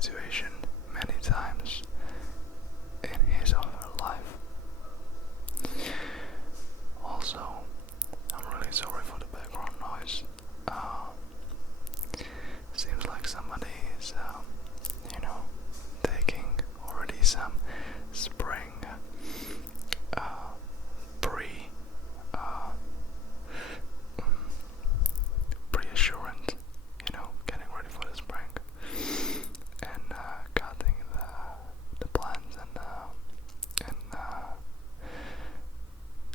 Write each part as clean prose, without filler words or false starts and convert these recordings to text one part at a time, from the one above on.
situation many times in his or her life. Also, I'm really sorry for the background noise. Seems like somebody is, taking already some spring pre pre-assurance, getting ready for the spring and cutting the plants and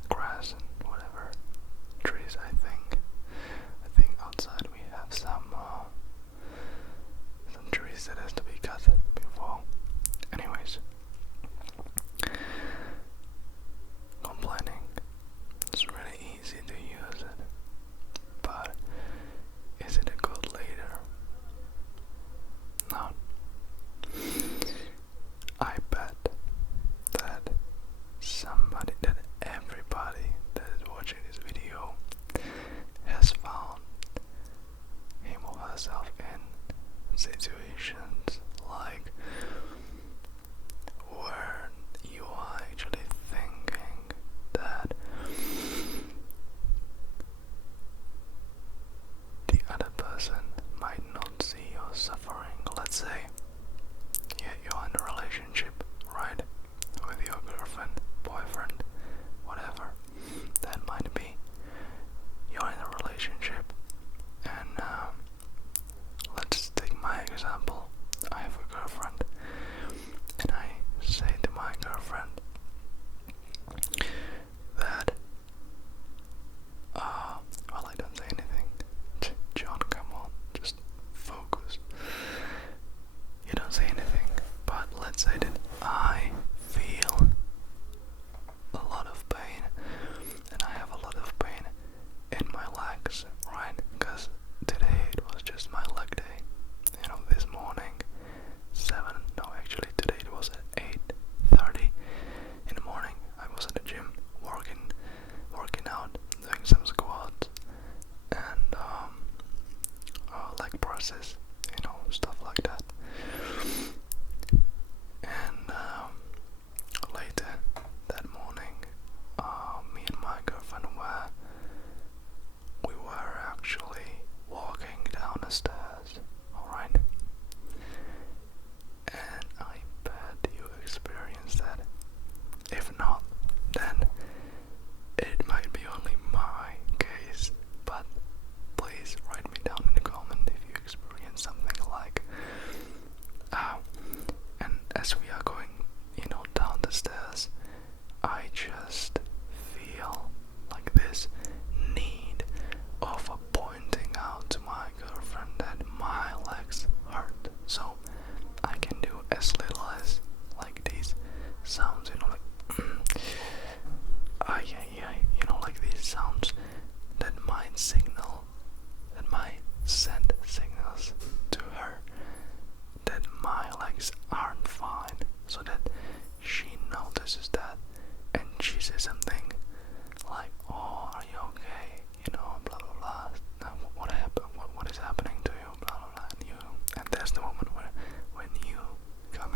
grass and whatever trees. I think outside we have some trees that has to be cut before. Anyways, complaining, it's really easy to use it, but is it a good leader? No. I bet that everybody that is watching this video has found him or herself in situations like where you are actually thinking that the other person might not see your suffering. Let's say you're in a relationship, right? With your girlfriend, boyfriend, whatever that might be. You're in a relationship, and let's take my example. I have a girlfriend, and I say to my girlfriend that, well, I don't say anything. John, come on, just focus. You don't say anything, but let's say that I feel a lot of pain, and I have a lot of pain in my legs, right? Because today it was just my leg day. This morning, today it was at 8:30 in the morning. I was at the gym working out, doing some squats and leg presses, stuff like that. And later that morning, me and my girlfriend we were actually walking down the stairs, alright? And I bet you experienced that. If not, then it might be only my case, but please write me down in the comment if you experience something like and as we are going, down the stairs, I just feel like this need of pointing out to my girlfriend that my legs hurt, so I can do as little as like these sounds, like like these sounds that might send signals to her that my legs aren't fine, so that she notices that and she says something like, "Oh, are you okay? Blah blah blah. What happened? What is happening to you? Blah blah blah." And there's the moment when you come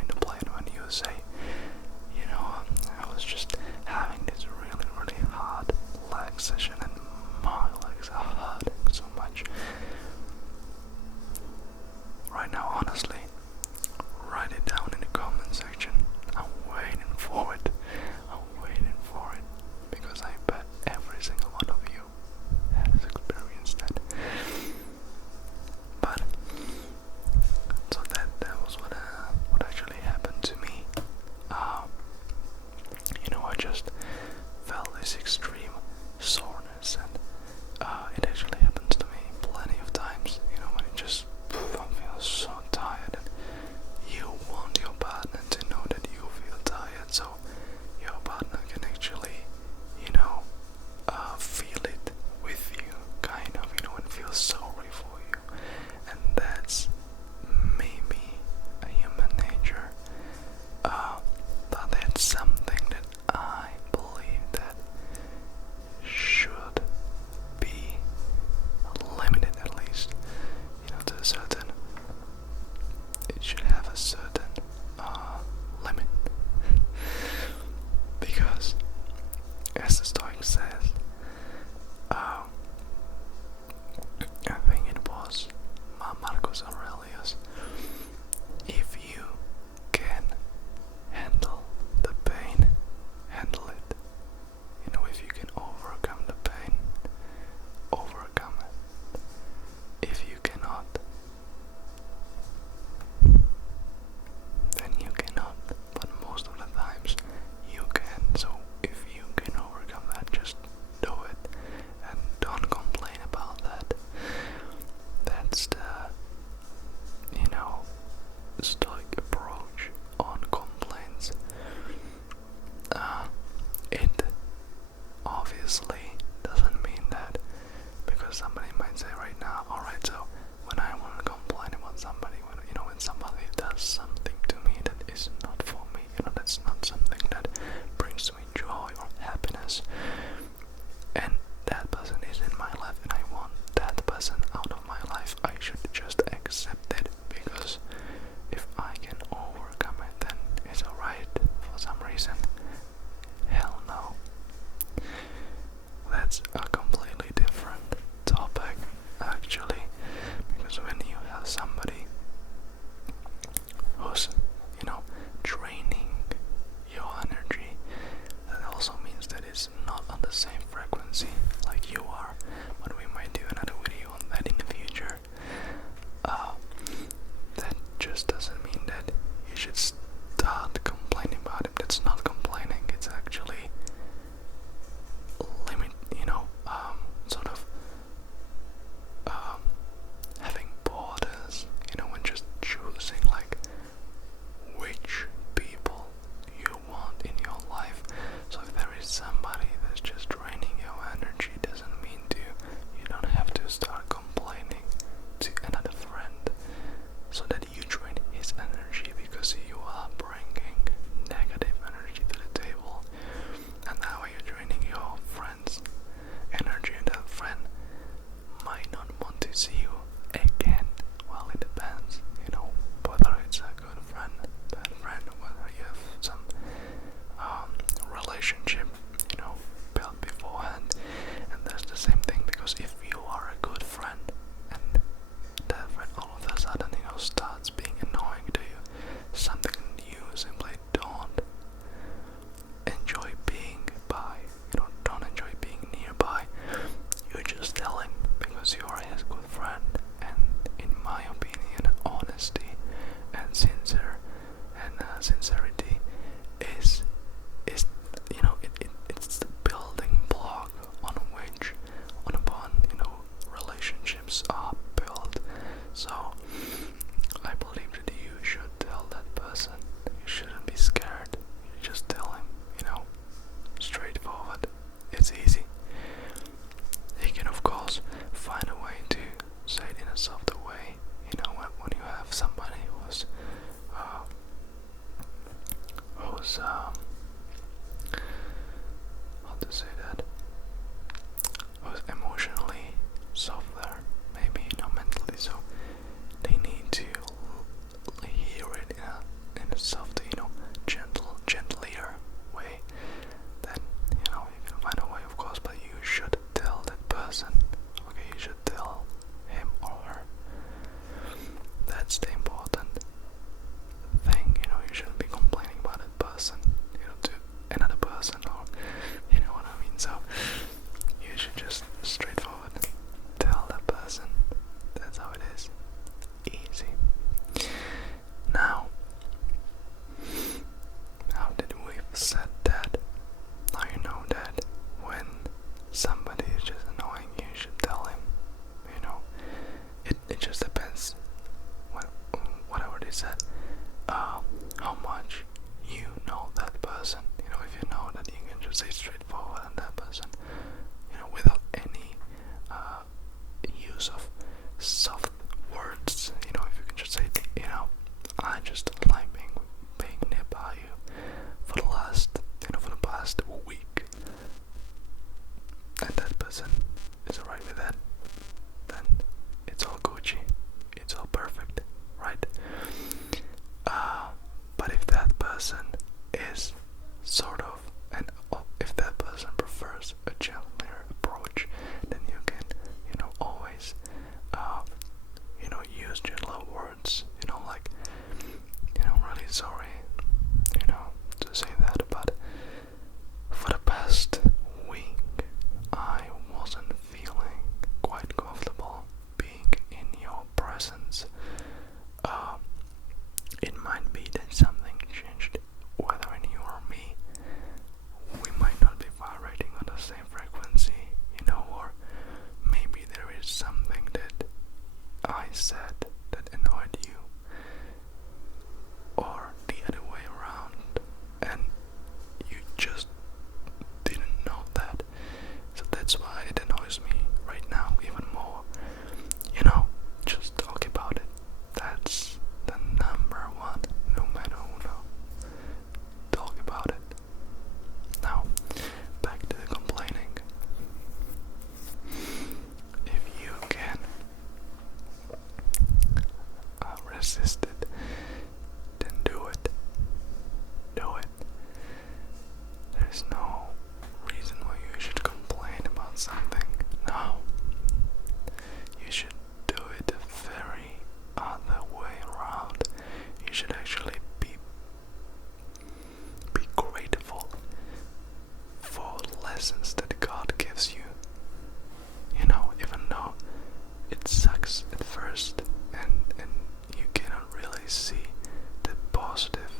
stoic approach on complaints. It obviously doesn't mean that, because somebody might say right now, alright, so when I want to complain about somebody, when somebody does something to me that is not for me, that's not something that brings me joy or happiness, and that person is in my life and I want that person out of my life, I should just accept it, because if I can overcome it, then it's alright. For some reason, hell no. That's a completely different topic, actually, because when you have somebody who's, draining your energy, that also means that it's not on the same frequency like you are, but we might do another video on that in the future. That just doesn't mean that you should start complaining about it. That's not complaining, it's actually sort of having borders, when just choosing like which people you want in your life. So if there is somebody that's just draining your energy, doesn't mean you don't have to start complaining to another friend so that you drain his energy, because you are bringing negative energy to the table, and that way you're draining your friend's energy, and that friend might not want to see you again. Well, it depends, whether it's a good friend, bad friend, whether you have some relationship, built beforehand. And that's the same thing, because if you are a good friend and that friend all of a sudden, starts being annoying to you, something you simply don't enjoy being by, don't enjoy being nearby, you just tell him, because you are his good friend. And in my opinion, honesty and sincerity is it's the building block upon relationships are built. So I believe that you should tell that person. You shouldn't be scared. You just tell him, straightforward. It's easy. You can of course find a way to say it in a softer way, when you have somebody who's how to say that, who's emotionally softer, maybe not mentally, so they need to hear it in a softer, gentler way. Then you can find a way, of course, but you should tell that person. Okay, you should tell him or her. That's the important thing. You shouldn't be complaining about that person, to another person, or what I mean. So you should just straightforward tell that person. That's how it is. Easy. Now that we've said that, now you know that when somebody is just annoying, you should tell him. It just depends. What I already said. How much you know that person. If you know that you can just say straightforward on that person, without any use of soft words. If you can just say, I just don't like being nearby you for the past week, and that person is alright with that, then it's all Gucci, it's all perfect, right? But if that person is sort of, if that resisted, then do it. Do it. There's no reason why you should complain about something. No. You should do it the very other way around. You should actually be grateful for lessons that God gives you. You know, even though it sucks at first and you cannot really see the positive,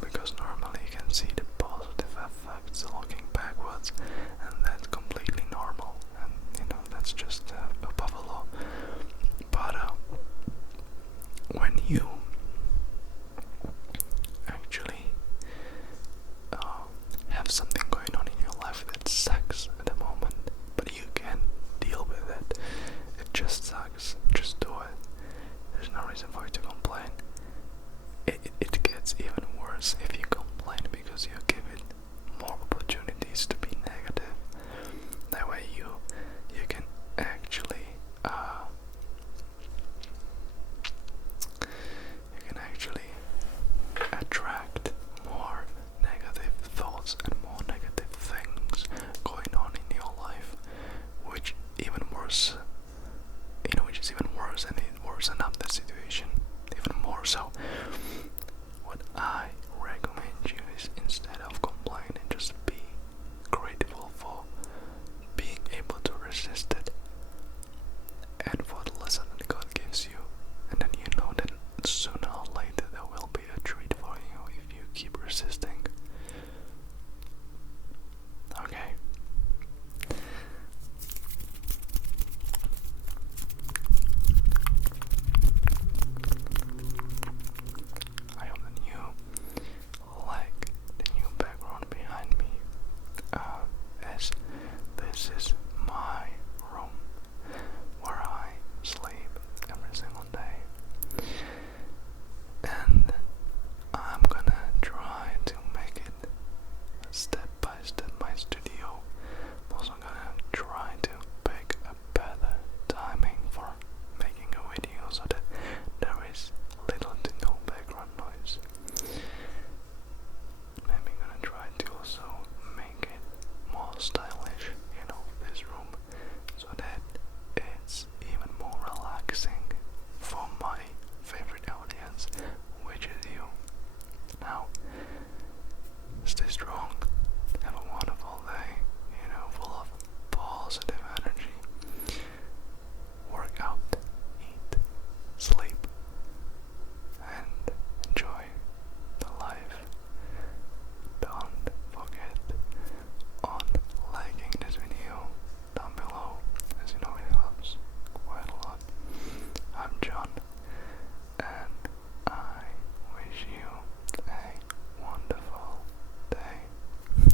because normally you can see the positive effects looking backwards, and that's completely normal, and you know, that's just a buffalo. But when you actually have something going on in your life that sucks at the moment, but you can deal with it, it just sucks, just do it. There's no reason for you to complain. It gets even worse if you complain, because you give it more opportunities to be negative. That way you can actually attract more negative thoughts and more negative things going on in your life, which even worse, which is even worse, and it worsens up the situation even more. So what I recommend you is, instead of complaining, just be grateful for being able to resist it and for the lesson that God gives you, and then you know that sooner or later there will be a treat for you if you keep resisting. Okay? I hope that you like the new background behind me, as this is my room where I sleep every single day, and I'm gonna try to make it step by step my studio. I'm also gonna try to pick a better timing for making a video so that there is little to no background noise. Maybe gonna try to also make it more stylish, this room, so that it's even more relaxing for my favorite audience, which is you. Now, stay strong, have a wonderful day, full of positive